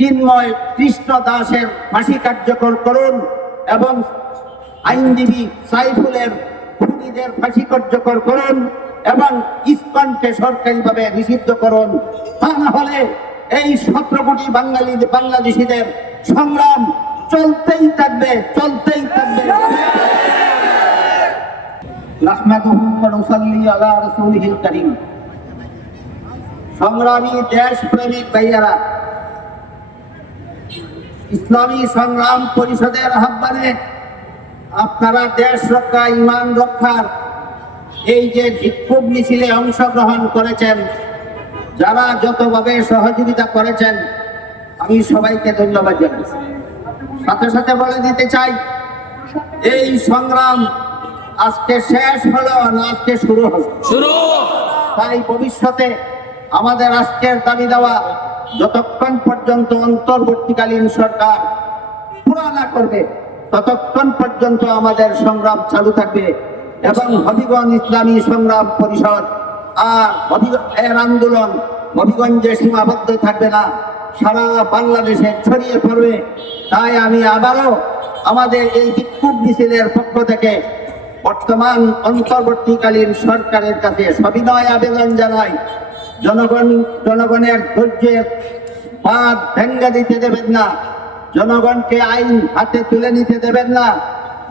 চিন্ময় কৃষ্ণ দাসের ফাঁসি কার্যকর করুন এবং আইনজীবী সাইফুলের খুনিদের ফাঁসি কার্যকর করুন এবং ইসকনকে সরকারিভাবে নিষিদ্ধ করুন। তা না হলে এই 17 কোটি বাংলাদেশিদের সংগ্রাম চলতেই থাকবে। নাহমাদুহু ওয়া নুসাল্লি আলা রাসূলিহিল কারীম। সংগ্রামী দেশপ্রেমিক ভাইয়েরা, ইসলামী সংগ্রাম পরিষদের আহ্বানে আপনারা দেশ রক্ষা, ইমান রক্ষার এই যে বিক্ষোভ মিছিলে অংশগ্রহণ করেছেন, যারা যতভাবে সহযোগিতা করেছেন, আমি সবাইকে ধন্যবাদ জানাচ্ছি। সাথে সাথে বলে দিতে চাই, এই সংগ্রাম আজকে শেষ হলো না, আজকে শুরু হলো। তাই ভবিষ্যতে আমাদের আজকের দাবি দেওয়া যতক্ষণ পর্যন্ত অন্তর্বর্তীকালীন সরকার পুরা না করবে, ততক্ষণ পর্যন্ত আমাদের সংগ্রাম চালু থাকবে এবং হবিগঞ্জ ইসলামী সংগ্রাম পরিষদ আর এর আন্দোলন হবিগঞ্জে সীমাবদ্ধ থাকবে না, সারা বাংলাদেশে ছড়িয়ে পড়বে। তাই আমি আবারও আমাদের এই বিক্ষোভ মিছিলের পক্ষ থেকে বর্তমান অন্তর্বর্তীকালীন সরকারের কাছে সবিনয় আবেদন জানাই, জনগণের ধৈর্যের বাঁধ ভেঙে দিতে দেবেন না, জনগণকে আইন হাতে তুলে নিতে দেবেন না।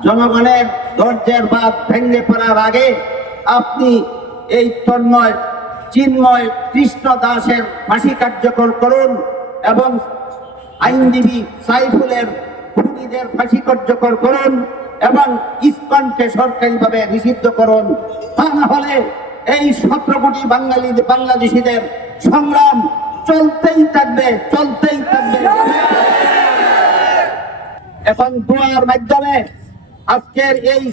জনগণের ধৈর্যের বাঁধ ভেঙে পড়ার আগে আপনি এই চিন্ময় কৃষ্ণ দাসের ফাঁসি কার্যকর করুন এবং আইনজীবী সাইফুলের খুনিদের ফাঁসি কার্যকর করুন এবং ইসকনকে সরকারিভাবে নিষিদ্ধ করুন। তা না হলে এই 17 কোটি বাংলাদেশিদের সংগ্রাম চলতেই থাকবে। এখন দোয়ার মাধ্যমে আজকের এই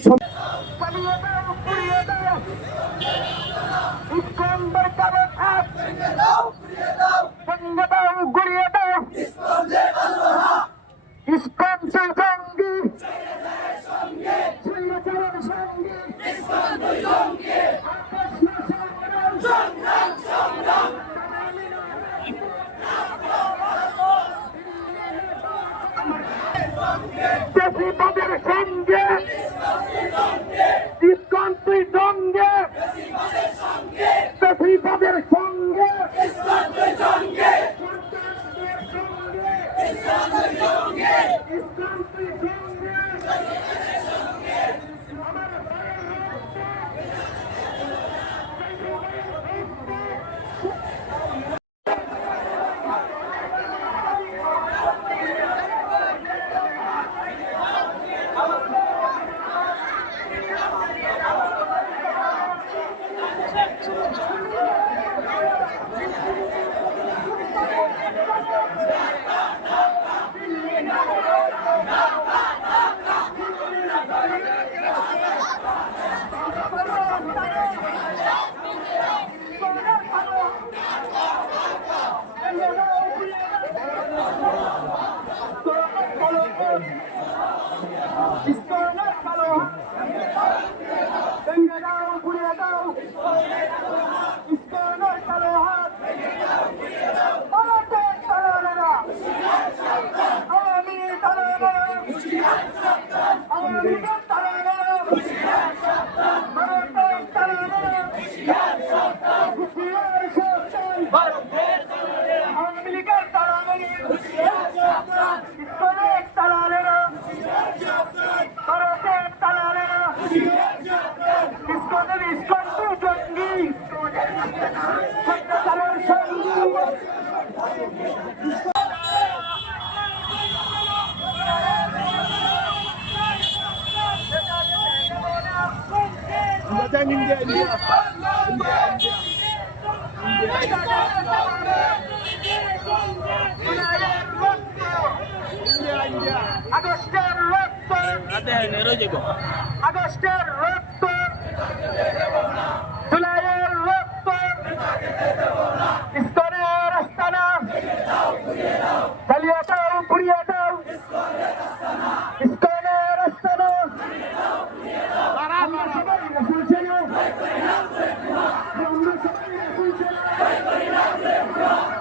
বেশিবাদের সঙ্গে ইসকন তুই সঙ্গে, বেশিবাদের সঙ্গে আগস্টের রক্ত, জুলাইয়ের রক্ত, ইসকনের আস্তানা জ্বালিয়ে দাও, পুড়িয়ে দাও, ইসকনের আস্তানা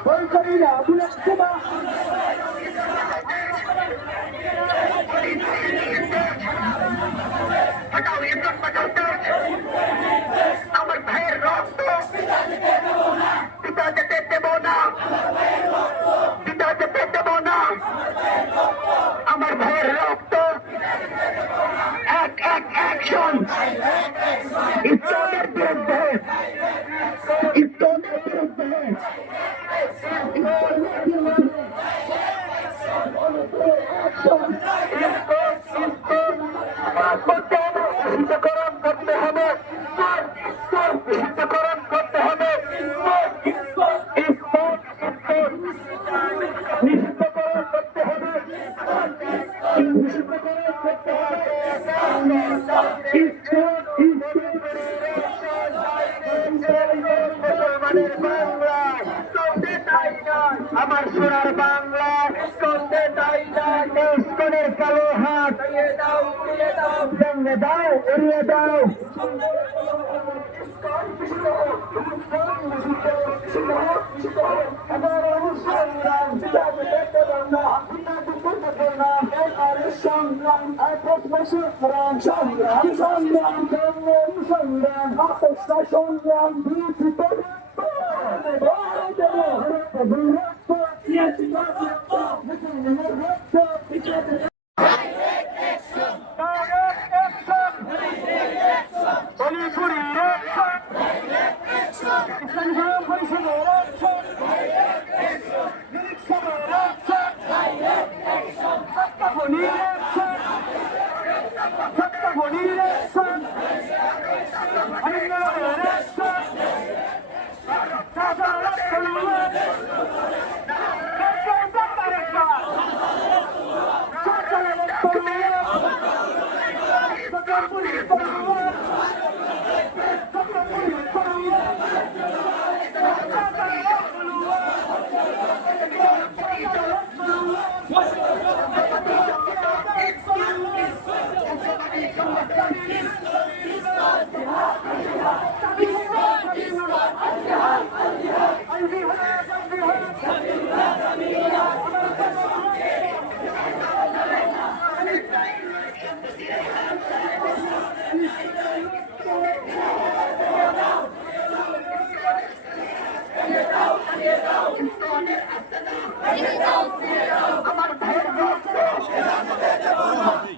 বই করি না বুলেট নিশ্চিতকরণ করতে হবে, নিশ্চিতকরণ করতে হবে, নিশ্চিতকরণ করতে হবে, নিশ্চিতকরণ করতে হবে। মুসলমানের বাংলা চলতে চাই না, আমার সোনার বাংলা চলতে চাই না। ইস্কনের কালো হাত ভেঙে দাও, উড়িয়ে দাও, ভেঙে দাও, উড়িয়ে দাও।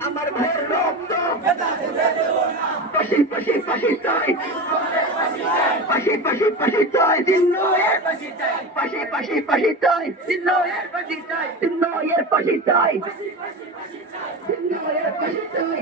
আমার ভাইয়ের রক্ত পাশি পাশি পাশি চাই, পাশি পাশি পাশি চাই, দিল্লুয়ের পাশি চাই, পাশি পাশি পাশি চাই, দিল্লুয়ের পাশি চাই, দিল্লুয়ের পাশি চাই, দিল্লুয়ের পাশি চাই।